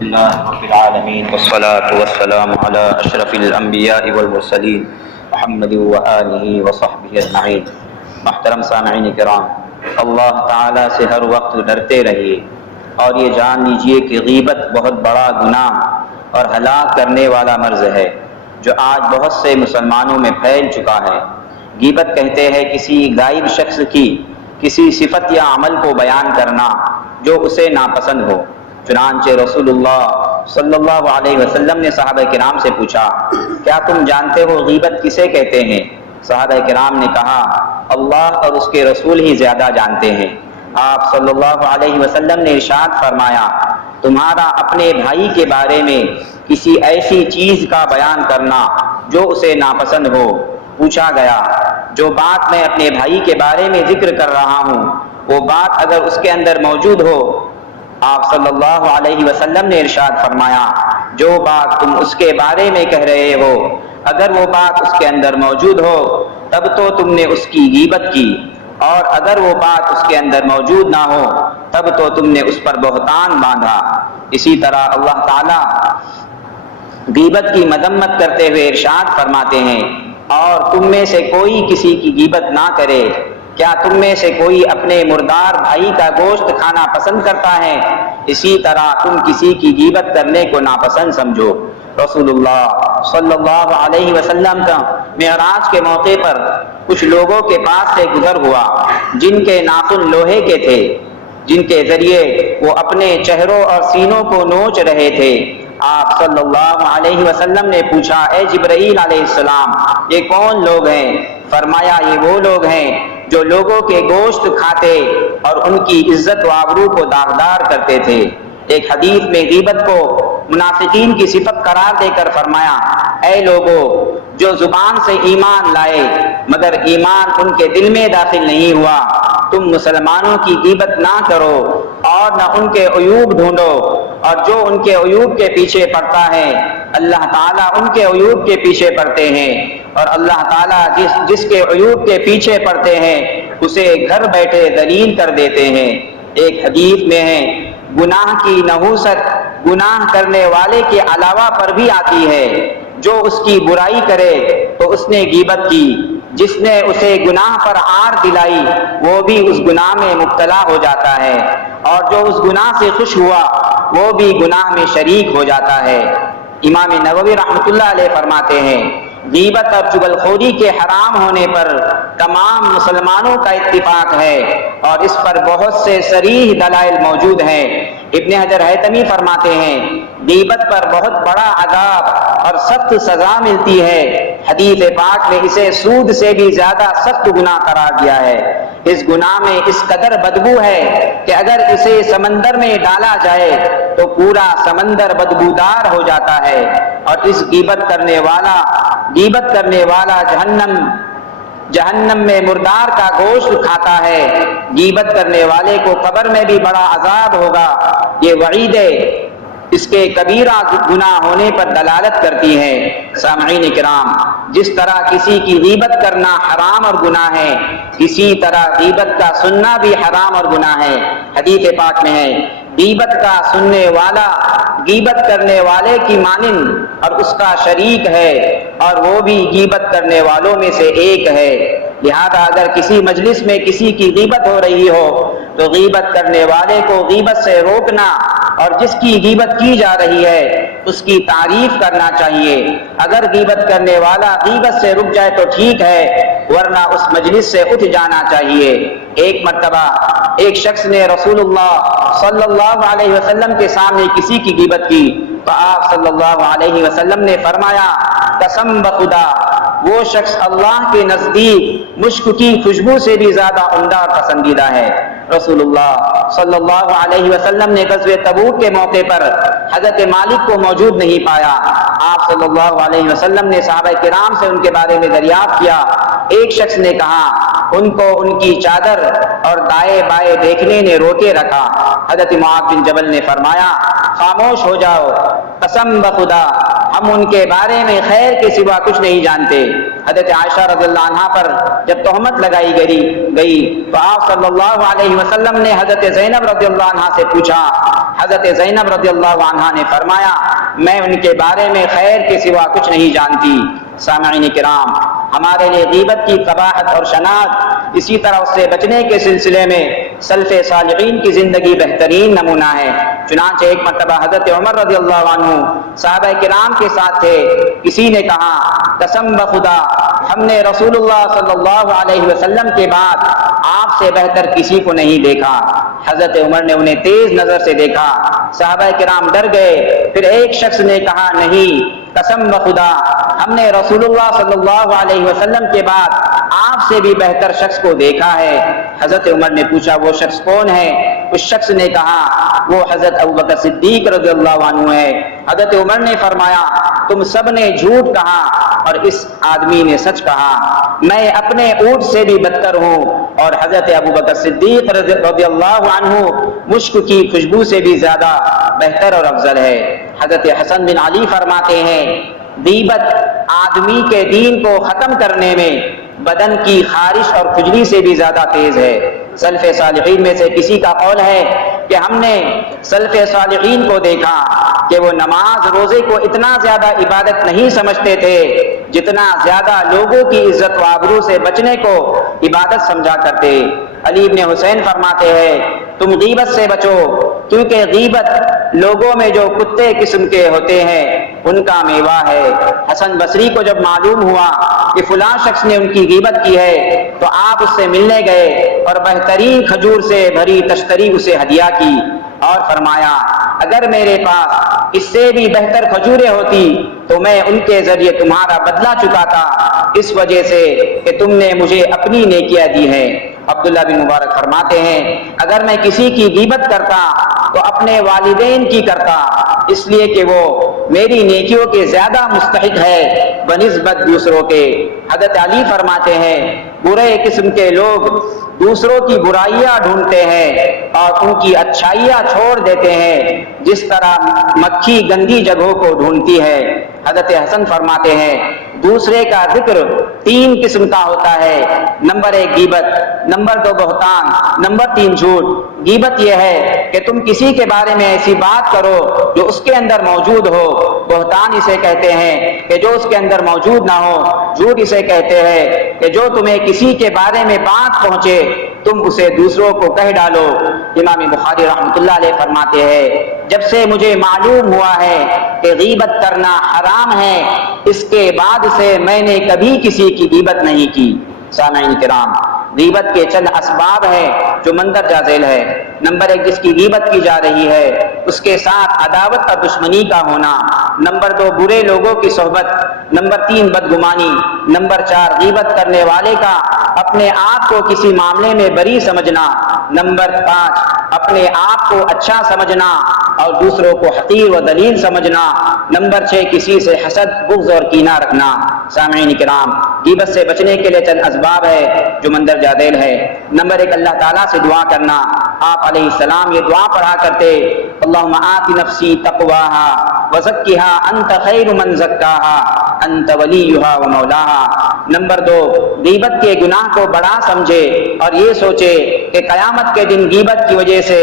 اللہ رب العالمین والصلاة والسلام علی اشرف الانبیاء والمرسلین محمد وآلہ وصحبہ اجمعین۔ محترم سامعین کرام، اللہ تعالیٰ سے ہر وقت ڈرتے رہیے اور یہ جان لیجئے کہ غیبت بہت بڑا گناہ اور ہلاک کرنے والا مرض ہے جو آج بہت سے مسلمانوں میں پھیل چکا ہے۔ غیبت کہتے ہیں کسی غائب شخص کی کسی صفت یا عمل کو بیان کرنا جو اسے ناپسند ہو۔ چنانچہ رسول اللہ صلی اللہ علیہ وسلم نے صحابہ کرام سے پوچھا، کیا تم جانتے ہو غیبت کسے کہتے ہیں؟ صحابہ کرام نے کہا، اللہ اور اس کے رسول ہی زیادہ جانتے ہیں۔ آپ صلی اللہ علیہ وسلم نے ارشاد فرمایا، تمہارا اپنے بھائی کے بارے میں کسی ایسی چیز کا بیان کرنا جو اسے ناپسند ہو۔ پوچھا گیا، جو بات میں اپنے بھائی کے بارے میں ذکر کر رہا ہوں وہ بات اگر اس کے اندر موجود ہو؟ آپ صلی اللہ علیہ وسلم نے ارشاد فرمایا، جو بات تم اس کے بارے میں کہہ رہے ہو اگر وہ بات اس کے اندر موجود ہو تب تو تم نے اس کی غیبت کی، اور اگر وہ بات اس کے اندر موجود نہ ہو تب تو تم نے اس پر بہتان باندھا۔ اسی طرح اللہ تعالیٰ غیبت کی مذمت کرتے ہوئے ارشاد فرماتے ہیں، اور تم میں سے کوئی کسی کی غیبت نہ کرے۔ کیا تم میں سے کوئی اپنے مردار بھائی کا گوشت کھانا پسند کرتا ہے؟ اسی طرح تم کسی کی غیبت کرنے کو ناپسند سمجھو۔ رسول اللہ صلی اللہ علیہ وسلم کا معراج کے موقع پر کچھ لوگوں کے پاس سے گزر ہوا جن کے ناخن لوہے کے تھے، جن کے ذریعے وہ اپنے چہروں اور سینوں کو نوچ رہے تھے۔ آپ صلی اللہ علیہ وسلم نے پوچھا، اے جبرائیل علیہ السلام، یہ کون لوگ ہیں؟ فرمایا، یہ وہ لوگ ہیں جو لوگوں کے گوشت کھاتے اور ان کی عزت و آبرو کو داغدار کرتے تھے۔ ایک حدیث میں غیبت کو منافقین کی صفت قرار دے کر فرمایا، اے لوگو جو زبان سے ایمان لائے مگر ایمان ان کے دل میں داخل نہیں ہوا، تم مسلمانوں کی غیبت نہ کرو اور نہ ان کے عیوب ڈھونڈو، اور جو ان کے عیوب کے پیچھے پڑتا ہے اللہ تعالیٰ ان کے عیوب کے پیچھے پڑتے ہیں، اور اللہ تعالیٰ جس کے عیوب کے پیچھے پڑتے ہیں اسے گھر بیٹھے ذلیل کر دیتے ہیں۔ ایک حدیث میں ہے، گناہ کی نحوست گناہ کرنے والے کے علاوہ پر بھی آتی ہے، جو اس کی برائی کرے تو اس نے غیبت کی، جس نے اسے گناہ پر آر دلائی وہ بھی اس گناہ میں مبتلا ہو جاتا ہے، اور جو اس گناہ سے خوش ہوا وہ بھی گناہ میں شریک ہو جاتا ہے۔ امام نووی رحمۃ اللہ علیہ فرماتے ہیں، غیبت اور چغلخوری کے حرام ہونے پر تمام مسلمانوں کا اتفاق ہے، اور اس پر بہت سے صریح دلائل موجود ہیں۔ ابن حجر حیثمی فرماتے ہیں، غیبت پر بہت بڑا عذاب اور سخت سزا ملتی ہے۔ حدیث پاک نے اسے سود سے بھی زیادہ سخت گناہ قرار دیا ہے۔ اس گناہ میں اس قدر بدبو ہے کہ اگر اسے سمندر میں ڈالا جائے تو پورا سمندر بدبودار ہو جاتا ہے، اور اس غیبت کرنے والا جہنم میں مردار کا گوشت کھاتا ہے۔ غیبت کرنے والے کو قبر میں بھی بڑا عذاب ہوگا۔ یہ وعید اس کے کبیرہ گناہ ہونے پر دلالت کرتی ہے۔ سامعین کرام، جس طرح کسی کی غیبت کرنا حرام اور گناہ ہے، اسی طرح غیبت کا سننا بھی حرام اور گناہ ہے۔ حدیث پاک میں ہے، غیبت کا سننے والا غیبت کرنے والے کی مانند اور اس کا شریک ہے، اور وہ بھی غیبت کرنے والوں میں سے ایک ہے۔ لہذا اگر کسی مجلس میں کسی کی غیبت ہو رہی ہو تو غیبت کرنے والے کو غیبت سے روکنا، اور جس کی غیبت کی جا رہی ہے اس کی تعریف کرنا چاہیے۔ اگر غیبت کرنے والا غیبت سے رک جائے تو ٹھیک ہے، ورنہ اس مجلس سے اٹھ جانا چاہیے۔ ایک مرتبہ ایک شخص نے رسول اللہ صلی اللہ علیہ وسلم کے سامنے کسی کی غیبت کی تو آپ صلی اللہ علیہ وسلم نے فرمایا، قسم بخدا وہ شخص اللہ کے نزدیک مشک کی خوشبو سے بھی زیادہ عمدہ اور پسندیدہ ہے۔ رسول اللہ صلی اللہ علیہ وسلم نے غزوہ تبوک کے موقع پر حضرت مالک کو موجود نہیں پایا۔ آپ صلی اللہ علیہ وسلم نے صحابہ کرام سے ان کے بارے میں دریافت کیا۔ ایک شخص نے کہا، ان کو ان کی چادر اور دائیں بائیں دیکھنے نے روکے رکھا۔ حضرت معاذ بن جبل نے فرمایا، خاموش ہو جاؤ، قسم بخدا ہم ان کے بارے میں خیر کے سوا کچھ نہیں جانتے۔ حضرت عائشہ رضی اللہ عنہا پر جب تہمت لگائی گئی تو آپ صلی اللہ علیہ وسلم نے حضرت زینب رضی اللہ عنہا سے پوچھا، حضرت زینب رضی اللہ عنہا نے فرمایا میں ان کے بارے میں خیر کے سوا کچھ نہیں جانتی۔ سامعین کرام، ہمارے لیے غیبت کی قباحت اور شناعت، اسی طرح اس سے بچنے کے سلسلے میں سلف صالحین کی زندگی بہترین نمونہ ہے۔ چنانچہ ایک مرتبہ حضرت عمر رضی اللہ عنہ صحابہ کرام کے ساتھ تھے، کسی نے کہا قسم بخدا ہم نے رسول اللہ صلی اللہ علیہ وسلم کے بعد آپ سے بہتر کسی کو نہیں دیکھا۔ حضرت عمر نے انہیں تیز نظر سے دیکھا، صحابہ کرام ڈر گئے۔ پھر ایک شخص نے کہا نہیں، قسم بخدا ہم نے رسول اللہ صلی اللہ علیہ وسلم کے بعد آپ سے بھی بہتر شخص کو دیکھا ہے۔ حضرت عمر نے پوچھا وہ شخص کون ہے؟ اس شخص نے کہا وہ حضرت ابوبکر صدیق رضی اللہ عنہ ہے۔ حضرت عمر نے فرمایا تم سب نے جھوٹ کہا اور اس آدمی نے سچ کہا، میں اپنے اونٹ سے بھی بدتر ہوں اور حضرت ابوبکر صدیق رضی اللہ عنہ مشک کی خوشبو سے بھی زیادہ بہتر اور افضل ہے۔ حضرت حسن بن علی فرماتے ہیں غیبت آدمی کے دین کو ختم کرنے میں بدن کی خارش اور کھجلی سے بھی زیادہ تیز ہے۔ سلف صالحین میں سے کسی کا قول ہے کہ ہم نے سلف صالحین کو دیکھا کہ وہ نماز روزے کو اتنا زیادہ عبادت نہیں سمجھتے تھے جتنا زیادہ لوگوں کی عزت و آبرو سے بچنے کو عبادت سمجھا کرتے۔ علی بن حسین فرماتے ہیں تم غیبت سے بچو کیونکہ غیبت لوگوں میں جو کتے قسم کے ہوتے ہیں ان کا میوہ ہے۔ حسن بصری کو جب معلوم ہوا کہ فلاں شخص نے ان کی غیبت کی ہے تو آپ اس سے ملنے گئے اور بہترین کھجور سے بھری تشتری اسے ہدیہ کی اور فرمایا اگر میرے پاس اس سے بھی بہتر کھجوریں ہوتی تو میں ان کے ذریعے تمہارا بدلہ چکاتا، اس وجہ سے کہ تم نے مجھے اپنی نیکیاں دی ہیں۔ عبداللہ بن مبارک فرماتے ہیں اگر میں کسی کی غیبت کرتا تو اپنے والدین کی کرتا، اس لیے کہ وہ میری نیکیوں کے زیادہ مستحق ہے بنسبت دوسروں کے۔ حضرت علی فرماتے ہیں برے قسم کے لوگ دوسروں کی برائیاں ڈھونڈتے ہیں اور ان کی اچھائیاں چھوڑ دیتے ہیں جس طرح مکھی گندی جگہوں کو ڈھونڈتی ہے۔ حضرت حسن فرماتے ہیں دوسرے کا ذکر تین قسم کا ہوتا ہے، نمبر ایک غیبت، نمبر دو بہتان، نمبر تین جھوٹ۔ غیبت یہ ہے کہ تم کسی کے بارے میں ایسی بات کرو جو اس کے اندر موجود ہو، بہتان اسے کہتے ہیں کہ جو اس کے اندر موجود نہ ہو، جھوٹ اسے کہتے ہیں کہ جو تمہیں کسی کے بارے میں بات پہنچے تم اسے دوسروں کو کہہ ڈالو۔ امام بخاری رحمۃ اللہ علیہ فرماتے ہیں جب سے مجھے معلوم ہوا ہے کہ غیبت کرنا حرام ہے اس کے بعد سے میں نے کبھی کسی کی غیبت نہیں کی۔ سامعین کرام، غیبت کے چند اسباب ہیں جو مندرجہ ذیل ہے۔ نمبر ایک، جس کی غیبت کی جا رہی ہے اس کے ساتھ عداوت اور دشمنی کا ہونا۔ نمبر دو، برے لوگوں کی صحبت۔ نمبر تین، بدگمانی۔ نمبر چار، غیبت کرنے والے کا اپنے آپ کو کسی معاملے میں بری سمجھنا۔ نمبر پانچ، اپنے آپ کو اچھا سمجھنا اور دوسروں کو حقیر و ذلیل سمجھنا۔ نمبر چھ، کسی سے حسد، بغض اور کینہ رکھنا۔ سامعین کرام، غیبت سے بچنے کے لیے چند اسباب ہے جو مندرجہ ذیل ہے۔ نمبر ایک، اللہ تعالیٰ سے دعا کرنا۔ آپ علیہ السلام یہ دعا پڑھا کرتے اللہم آت نفسی تقواہا وزکھا انت خیر من زکاہا انت ولیہا و مولاہا۔ نمبر دو، غیبت کے گناہ کو بڑا سمجھے اور یہ سوچے کہ قیامت کے دن غیبت کی وجہ سے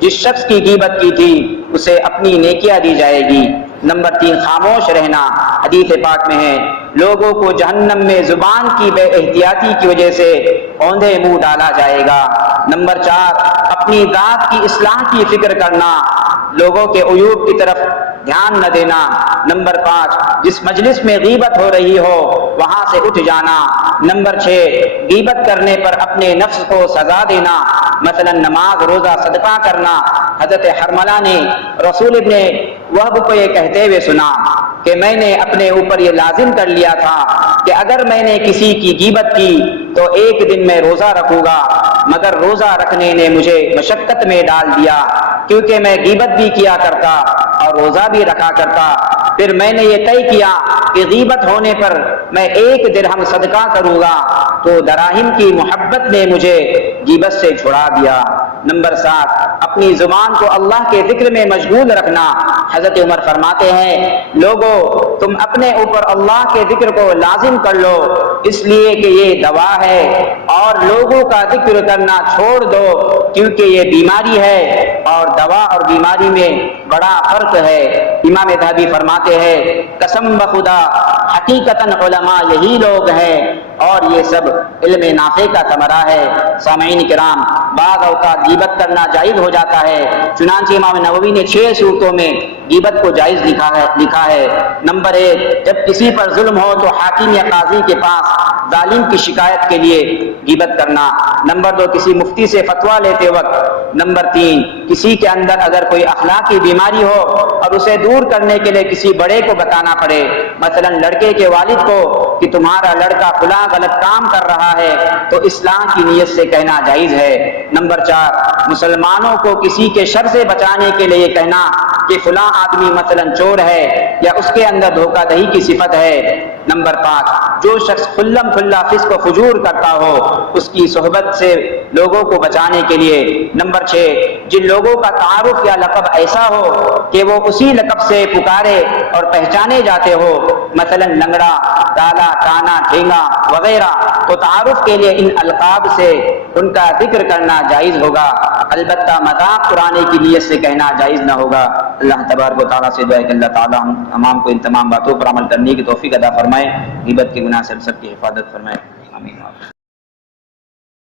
جس شخص کی غیبت کی تھی اسے اپنی نیکیاں دی جائے گی۔ نمبر تین، خاموش رہنا۔ حدیث پاک میں ہے لوگوں کو جہنم میں زبان کی بے احتیاطی کی وجہ سے اوندھے منہ ڈالا جائے گا۔ نمبر چار، اپنی ذات کی اصلاح کی فکر کرنا، لوگوں کے عیوب کی طرف دھیان نہ دینا۔ نمبر پانچ، جس مجلس میں غیبت ہو رہی ہو وہاں سے اٹھ جانا۔ نمبر چھ، غیبت کرنے پر اپنے نفس کو سزا دینا، مثلا نماز، روزہ، صدقہ کرنا۔ حضرت حرملہ نے رسول ابن وہب کو یہ کہتے ہوئے سنا کہ میں نے اپنے اوپر یہ لازم کر لیا تھا کہ اگر میں نے کسی کی غیبت کی تو ایک دن میں روزہ رکھوں گا، مگر روزہ رکھنے نے مجھے مشقت میں ڈال دیا کیونکہ میں غیبت بھی کیا کرتا اور روزہ بھی رکھا کرتا۔ پھر میں نے یہ طے کیا کہ غیبت ہونے پر میں 1 درہم صدقہ کروں گا، تو دراہم کی محبت نے مجھے غیبت سے چھڑا دیا۔ نمبر 7 اپنی زبان کو اللہ کے ذکر میں مشغول رکھنا۔ حضرت عمر فرماتے ہیں لوگو تم اپنے اوپر اللہ کے ذکر کو لازم کر لو، اس لیے کہ یہ دوا ہے، اور لوگوں کا ذکر کرنا چھوڑ دو کیونکہ یہ بیماری ہے، اور دوا اور بیماری میں بڑا فرق ہے۔ امام ذہبی فرماتے ہیں قسم بخدا حقیقتاً علماء یہی لوگ ہیں اور یہ سب علم نافع کا ثمرہ ہے۔ سامعین کرام، بعض اوقات غیبت کرنا جائز ہو جاتا ہے، چنانچہ امام نووی نے 6 صورتوں میں غیبت کو جائز لکھا ہے۔ نمبر 1 جب کسی پر ظلم ہو تو حاکم یا قاضی کے پاس ظالم کی شکایت کے لیے غیبت کرنا۔ نمبر 2 کسی مفتی سے فتویٰ لیتے وقت۔ نمبر 3 کسی کے اندر اگر کوئی اخلاقی بیماری ہو اور اسے دور کرنے کے لیے کسی بڑے کو بتانا پڑے، مثلا لڑکے کے والد کو کہ تمہارا لڑکا فلاں غلط کام کر رہا ہے، تو اصلاح کی نیت سے کہنا جائز ہے۔ نمبر 4 مسلمانوں کو کسی کے شر سے بچانے کے لیے کہنا کہ فلاں آدمی مثلا چور ہے یا اس کے اندر دھوکہ دہی کی صفت ہے۔ نمبر 5 جو شخص کھلم کھلا فسق و فجور کرتا ہو اس کی صحبت سے لوگوں کو بچانے کے لیے۔ نمبر 6 جن لوگوں کا تعارف یا لقب ایسا ہو کہ وہ اسی لقب سے پکارے اور پہچانے جاتے ہو، مثلا لنگڑا، کالا، کانا، ٹھینگا وغیرہ، تو تعارف کے لیے ان القاب سے ان کا ذکر کرنا جائز ہوگا، البتہ مذاق اڑانے کی نیت سے کہنا جائز نہ ہوگا۔ اللہ تبارک و تعالیٰ سے دعا ہے کہ اللہ تعالیٰ ہم تمام کو ان تمام باتوں پر عمل کرنے کی توفیق عطا فرمائے، غیبت کے گناہ سے ہم سب کی حفاظت فرمائے، آمین۔